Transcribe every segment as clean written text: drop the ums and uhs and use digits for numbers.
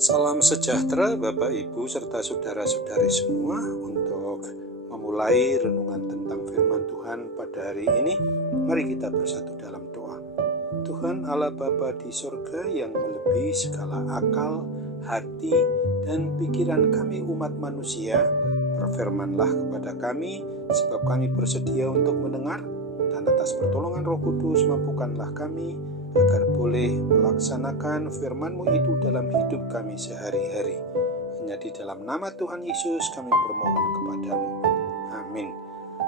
Salam sejahtera Bapak Ibu serta saudara-saudari semua. Untuk memulai renungan tentang firman Tuhan pada hari ini, mari kita bersatu dalam doa. Tuhan Allah Bapa di sorga yang melebihi segala akal, hati, dan pikiran kami umat manusia, berfirmanlah kepada kami, sebab kami bersedia untuk mendengar, dan atas pertolongan Roh Kudus mampukanlah kami agar boleh melaksanakan firman-Mu itu dalam hidup kami sehari-hari. Hanya di dalam nama Tuhan Yesus kami bermohon kepadamu. Amin.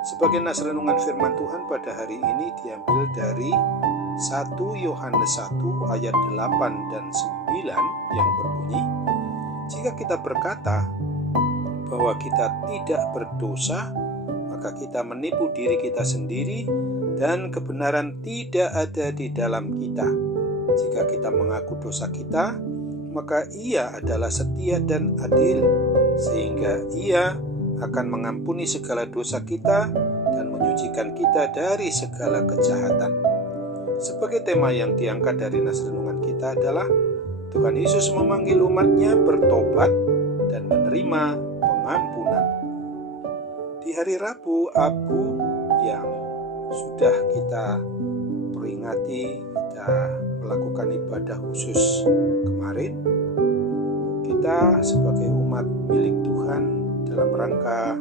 Sebagai nas renungan firman Tuhan pada hari ini diambil dari 1 Yohanes 1 ayat 8 dan 9 yang berbunyi, jika kita berkata bahwa kita tidak berdosa, maka kita menipu diri kita sendiri dan kebenaran tidak ada di dalam kita. Jika kita mengaku dosa kita, maka Ia adalah setia dan adil, sehingga Ia akan mengampuni segala dosa kita dan menyucikan kita dari segala kejahatan. Sebagai tema yang diangkat dari nas renungan kita adalah Tuhan Yesus memanggil umat-Nya bertobat dan menerima pengampunan. Di hari Rabu Abu yang sudah kita peringati, kita melakukan ibadah khusus kemarin, kita sebagai umat milik Tuhan dalam rangka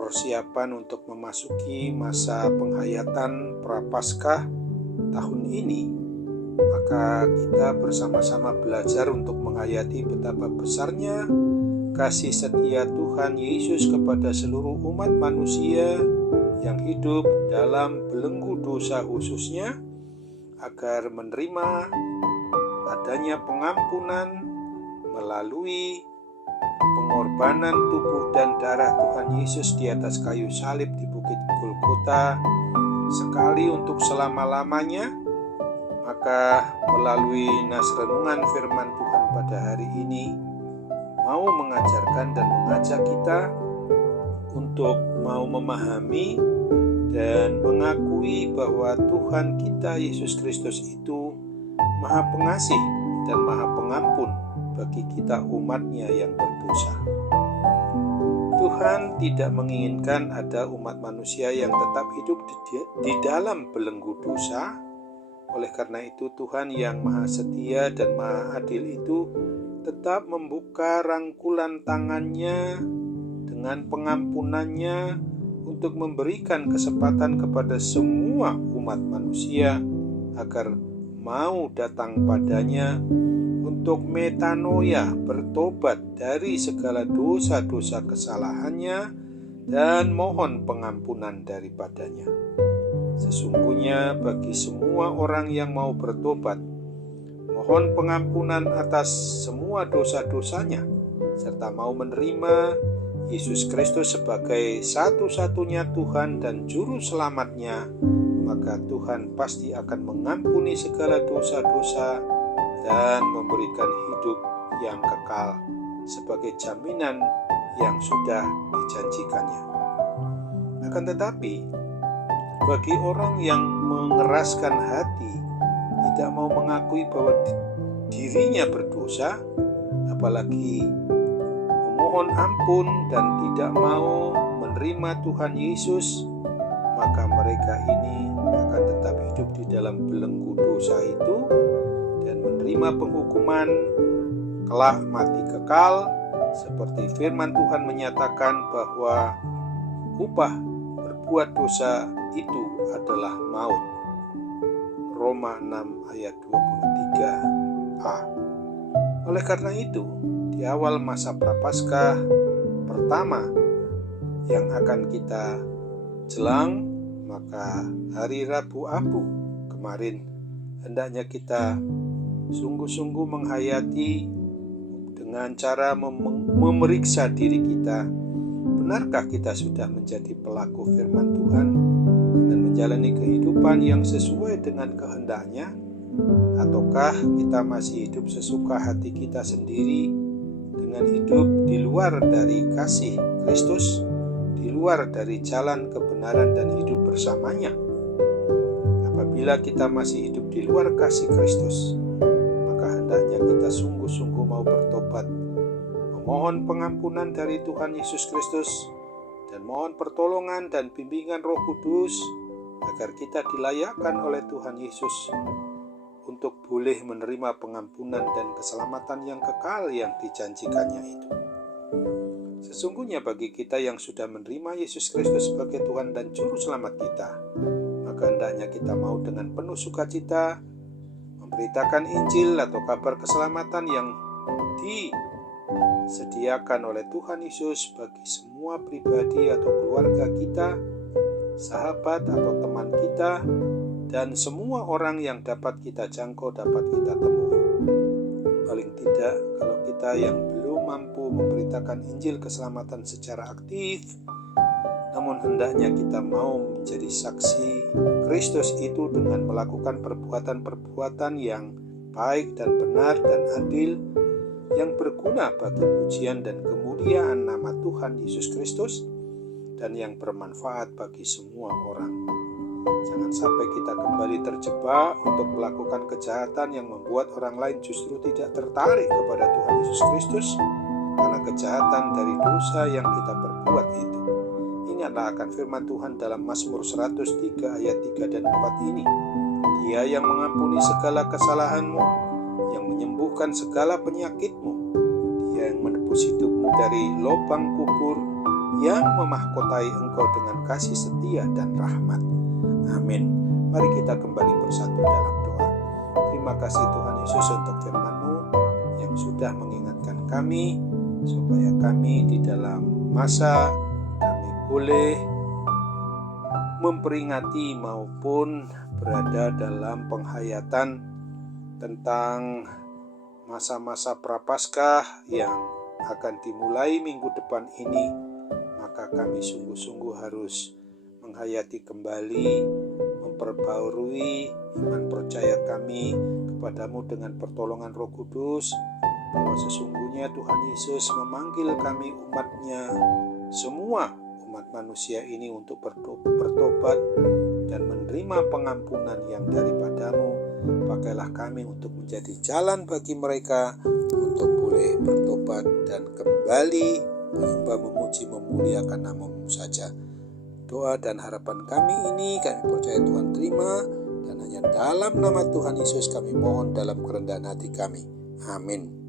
persiapan untuk memasuki masa penghayatan Prapaskah tahun ini, maka kita bersama-sama belajar untuk menghayati betapa besarnya kasih setia Tuhan Yesus kepada seluruh umat manusia yang hidup dalam belenggu dosa khususnya, agar menerima adanya pengampunan melalui pengorbanan tubuh dan darah Tuhan Yesus di atas kayu salib di Bukit Golgota sekali untuk selama-lamanya. Maka melalui nas renungan firman Tuhan pada hari ini mau mengajarkan dan mengajak kita untuk mau memahami dan mengakui bahwa Tuhan kita Yesus Kristus itu Maha Pengasih dan Maha Pengampun bagi kita umat-Nya yang berdosa. Tuhan tidak menginginkan ada umat manusia yang tetap hidup di dalam belenggu dosa. Oleh karena itu Tuhan yang Maha Setia dan Maha Adil itu tetap membuka rangkulan tangan-Nya dengan pengampunannya untuk memberikan kesempatan kepada semua umat manusia agar mau datang padanya untuk metanoia, bertobat dari segala dosa-dosa kesalahannya dan mohon pengampunan daripadanya. Sesungguhnya bagi semua orang yang mau bertobat, mohon pengampunan atas semua dosa-dosanya, serta mau menerima Yesus Kristus sebagai satu-satunya Tuhan dan Juru Selamat-Nya, maka Tuhan pasti akan mengampuni segala dosa-dosa dan memberikan hidup yang kekal sebagai jaminan yang sudah dijanjikannya. Akan tetapi, bagi orang yang mengeraskan hati, tidak mau mengakui bahwa dirinya berdosa, apalagi memohon ampun dan tidak mau menerima Tuhan Yesus, maka mereka ini akan tetap hidup di dalam belenggu dosa itu dan menerima penghukuman kelak mati kekal, seperti firman Tuhan menyatakan bahwa upah berbuat dosa itu adalah maut. Roma 6 ayat 23a. Oleh karena itu, di awal masa Prapaskah pertama yang akan kita jelang, maka hari Rabu Abu kemarin hendaknya kita sungguh-sungguh menghayati dengan cara memeriksa diri kita. Benarkah kita sudah menjadi pelaku firman Tuhan dan menjalani kehidupan yang sesuai dengan kehendak-Nya? Ataukah kita masih hidup sesuka hati kita sendiri dengan hidup di luar dari kasih Kristus, di luar dari jalan kebenaran dan hidup bersamanya? Apabila kita masih hidup di luar kasih Kristus, maka maka hendaknya kita sungguh-sungguh mau bertobat, memohon pengampunan dari Tuhan Yesus Kristus, dan mohon pertolongan dan bimbingan Roh Kudus agar kita dilayakkan oleh Tuhan Yesus untuk boleh menerima pengampunan dan keselamatan yang kekal yang dijanjikannya itu. Sesungguhnya bagi kita yang sudah menerima Yesus Kristus sebagai Tuhan dan Juru Selamat kita, maka hendaknya kita mau dengan penuh sukacita memberitakan Injil atau kabar keselamatan yang disediakan oleh Tuhan Yesus bagi semua pribadi atau keluarga kita, sahabat atau teman kita, dan semua orang yang dapat kita jangkau, dapat kita temui. Paling tidak, kalau kita yang belum mampu memberitakan Injil keselamatan secara aktif, namun hendaknya kita mau menjadi saksi Kristus itu dengan melakukan perbuatan-perbuatan yang baik dan benar dan adil, yang berguna bagi pujian dan kemuliaan nama Tuhan Yesus Kristus, dan yang bermanfaat bagi semua orang. Jangan sampai kita kembali terjebak untuk melakukan kejahatan yang membuat orang lain justru tidak tertarik kepada Tuhan Yesus Kristus karena kejahatan dari dosa yang kita perbuat itu. Ingatlah akan firman Tuhan dalam Mazmur 103 ayat 3 dan 4 ini. Dia yang mengampuni segala kesalahanmu, yang menyembuhkan segala penyakitmu, Dia yang menebus hidupmu dari lubang kubur, yang memahkotai engkau dengan kasih setia dan rahmat. Amin. Mari kita kembali bersatu dalam doa. Terima kasih Tuhan Yesus untuk firman-Mu yang sudah mengingatkan kami supaya kami di dalam masa kami boleh memperingati maupun berada dalam penghayatan tentang masa-masa Prapaskah yang akan dimulai minggu depan ini, maka kami sungguh-sungguh harus menghayati kembali, memperbarui iman percaya kami kepadamu dengan pertolongan Roh Kudus, bahwa sesungguhnya Tuhan Yesus memanggil kami umat-Nya, semua umat manusia ini untuk bertobat dan menerima pengampunan yang daripadamu. Pakailah kami untuk menjadi jalan bagi mereka untuk boleh bertobat dan kembali menyembah, memuji, memuliakan nama-Mu saja. Doa dan harapan kami ini kami percaya Tuhan terima, dan hanya dalam nama Tuhan Yesus kami mohon dalam kerendahan hati kami. Amin.